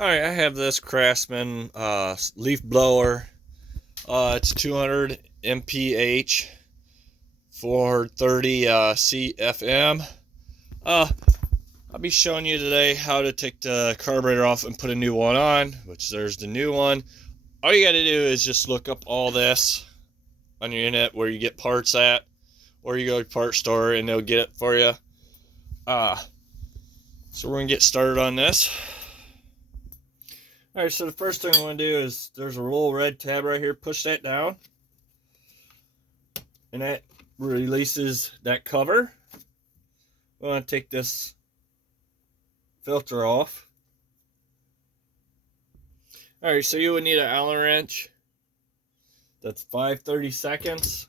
Alright, I have this Craftsman leaf blower. It's 200 mph, 430 CFM. I'll be showing you today how to take the carburetor off and put a new one on, which there's the new one. All you got to do is just look up all this on your internet where you get parts at, or you go to the parts store and they'll get it for you. So we're going to get started on this. Alright, so the first thing I want to do is there's a little red tab right here. Push that down. And that releases that cover. I want to take this filter off. Alright, so you would need an Allen wrench. That's 5/32.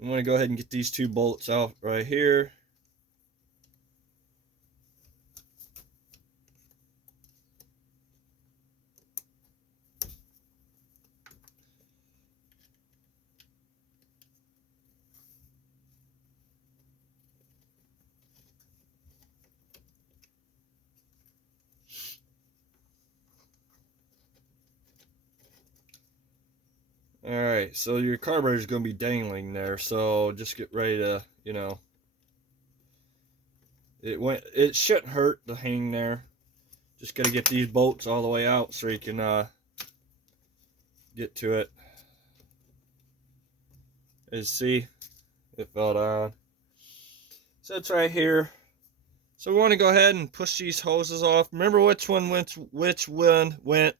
I'm going to go ahead and get these two bolts out right here. Alright, so your carburetor is going to be dangling there, so just get ready to, it shouldn't hurt to hang there. Just got to get these bolts all the way out so you can get to it. As you see, it fell down. So it's right here. So we want to go ahead and push these hoses off. Remember which one went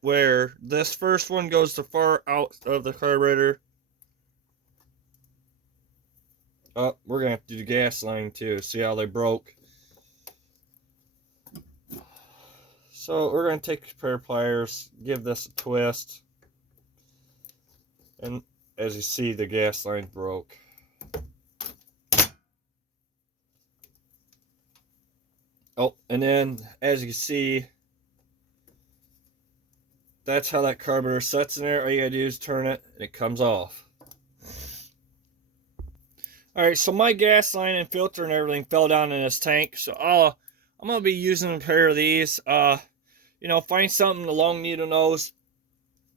where. This first one goes the far out of the carburetor. Oh, we're going to have to do the gas line too. See how they broke? So we're going to take a pair of pliers, give this a twist. And as you see, the gas line broke. Oh, and then, as you can see, that's how that carburetor sets in there. All you gotta do is turn it, and it comes off. Alright, so my gas line and filter and everything fell down in this tank. So I'm gonna be using a pair of these. Find something, a long needle nose.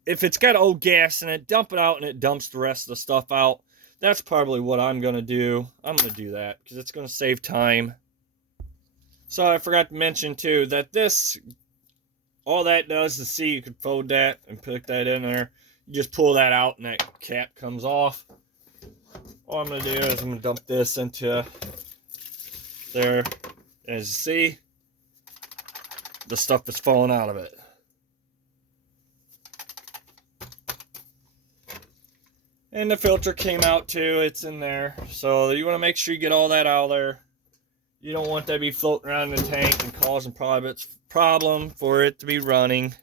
If it's got old gas in it, dump it out and it dumps the rest of the stuff out. That's probably what I'm gonna do. I'm gonna do that, because it's gonna save time. So I forgot to mention too that all that does is, see, you can fold that and put that in there. You just pull that out and that cap comes off. All I'm going to do is I'm going to dump this into there. As you see, the stuff is falling out of it. And the filter came out too. It's in there. So you want to make sure you get all that out of there. You don't want that to be floating around in the tank and causing problem for it to be running.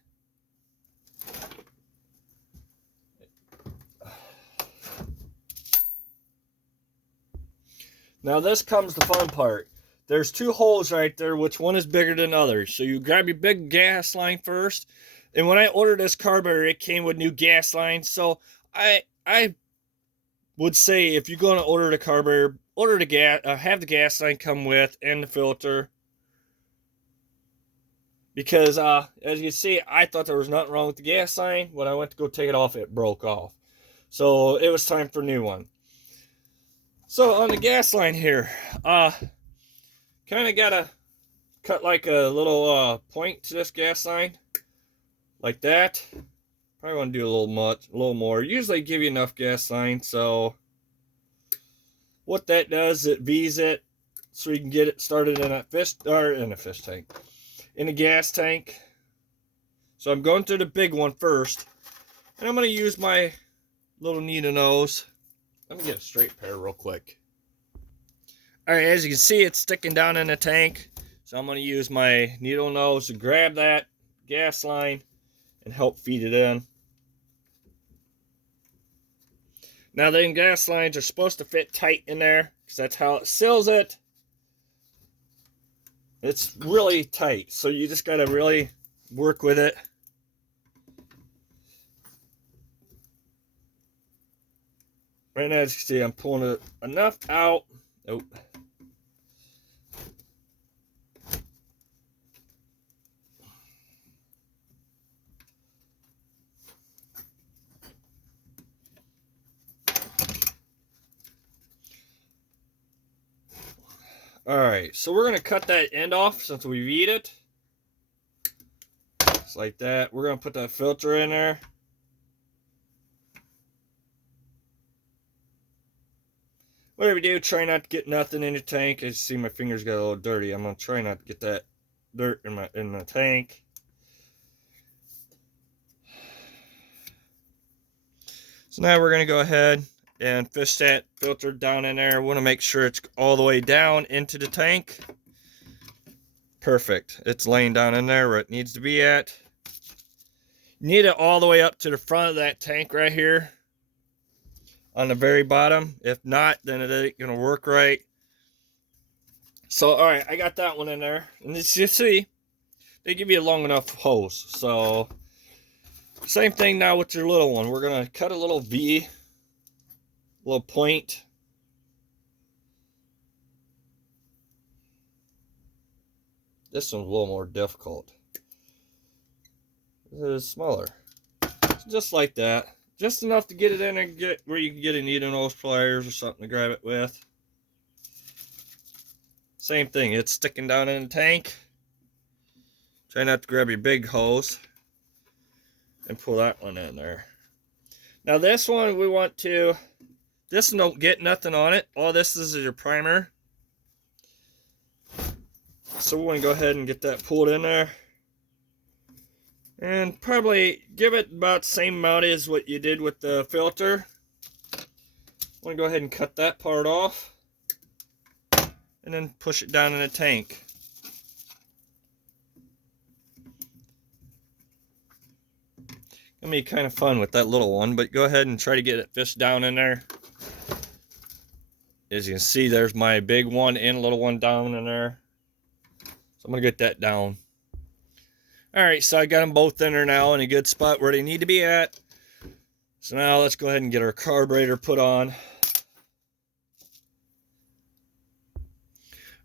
Now this comes the fun part. There's two holes right there, which one is bigger than others. So you grab your big gas line first. And when I ordered this carburetor, it came with new gas lines. So I would say, if you're going to order the carburetor, order the gas, have the gas line come with, and the filter. Because as you can see, I thought there was nothing wrong with the gas line. When I went to go take it off, it broke off. So it was time for a new one. So on the gas line here, kind of gotta cut like a little point to this gas line, like that. Probably want to do a little more. Usually give you enough gas line. So what that does, it V's it so you can get it started in in a gas tank. So I'm going to the big one first, and I'm going to use my little needle nose. Let me get a straight pair real quick. Alright, as you can see, it's sticking down in the tank. So I'm going to use my needle nose to grab that gas line and help feed it in. Now the gas lines are supposed to fit tight in there, because that's how it seals it. It's really tight, so you just got to really work with it. Right now, as you can see, I'm pulling it enough out. Oh. Alright, so we're going to cut that end off since we beat it. Just like that. We're going to put that filter in there. Whatever you do, try not to get nothing in your tank. As you see, my fingers got a little dirty. I'm going to try not to get that dirt in the tank. So now we're going to go ahead and fish that filter down in there. We want to make sure it's all the way down into the tank. Perfect. It's laying down in there where it needs to be at. You need it all the way up to the front of that tank right here on the very bottom. If not, then it ain't going to work right. So, alright, I got that one in there. And as you see, they give you a long enough hose. So, same thing now with your little one. We're going to cut a little V, a little point. This one's a little more difficult. This is smaller. Just like that. Just enough to get it in there, get where you can get a needle nose pliers or something to grab it with. Same thing, it's sticking down in the tank. Try not to grab your big hose and pull that one in there. Now this one we want to, this one don't get nothing on it. All this is your primer. So we want to go ahead and get that pulled in there. And probably give it about the same amount as what you did with the filter. I want to go ahead and cut that part off. And then push it down in the tank. Gonna be kind of fun with that little one, but go ahead and try to get it fished down in there. As you can see, there's my big one and little one down in there. So I'm gonna get that down. Alright, so I got them both in there now in a good spot where they need to be at. So now let's go ahead and get our carburetor put on.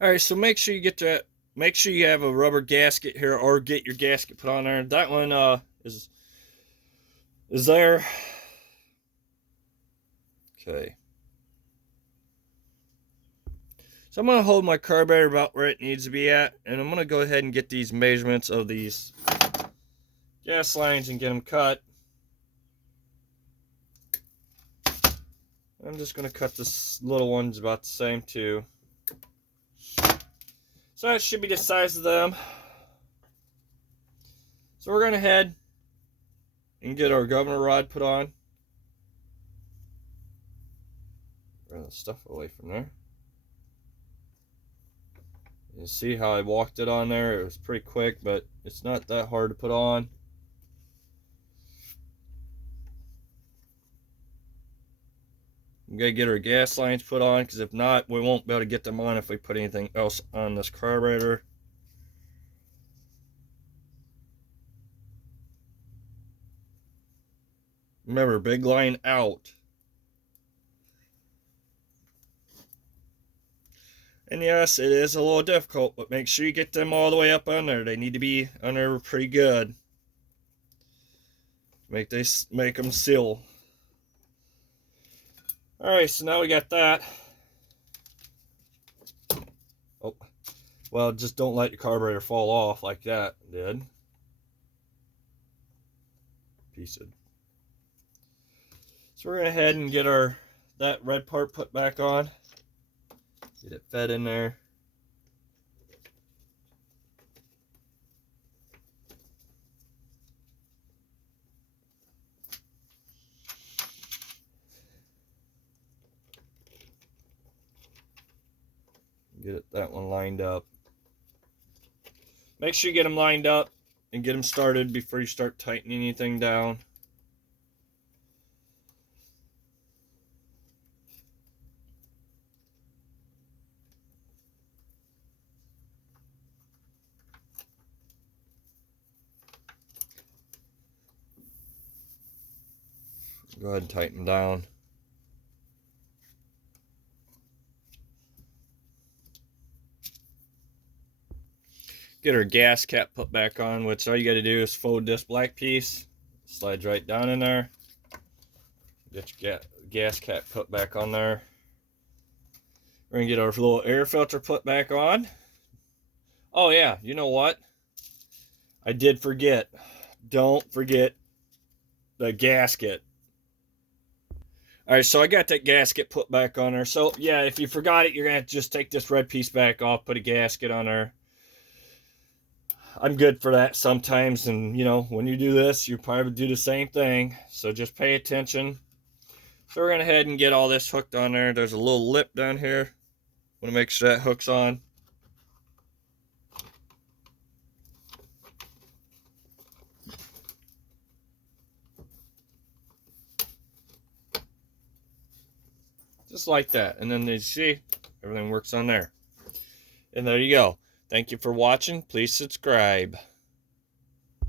Alright, so make sure you get that, make sure you have a rubber gasket here or get your gasket put on there. That one is there. Okay. So I'm going to hold my carburetor about where it needs to be at, and I'm going to go ahead and get these measurements of these gas lines and get them cut. I'm just going to cut this little ones about the same too. So that should be the size of them. So we're going to head and get our governor rod put on. Run the stuff away from there. You see how I walked it on there? It was pretty quick, but it's not that hard to put on. We gotta get our gas lines put on, because if not, we won't be able to get them on if we put anything else on this carburetor. Remember, big line out. And yes, it is a little difficult, but make sure you get them all the way up on there. They need to be on there pretty good. Make them seal. Alright, so now we got that. Oh, well, just don't let your carburetor fall off like that did. Piece of. So we're going to head and get that red part put back on. Get it fed in there. Get that one lined up. Make sure you get them lined up and get them started before you start tightening anything down. Go ahead and tighten them down. Get our gas cap put back on, which all you got to do is fold this black piece, slides right down in there. Get your gas cap put back on there. We're going to get our little air filter put back on. Oh yeah, you know what? I did forget. Don't forget the gasket. All right, so I got that gasket put back on there. So yeah, if you forgot it, you're going to have to just take this red piece back off, put a gasket on there. I'm good for that sometimes, and you know, when you do this, you probably do the same thing. So just pay attention. So we're going to head and get all this hooked on there. There's a little lip down here. Want to make sure that hooks on. Just like that. And then you see, everything works on there. And there you go. Thank you for watching. Please subscribe.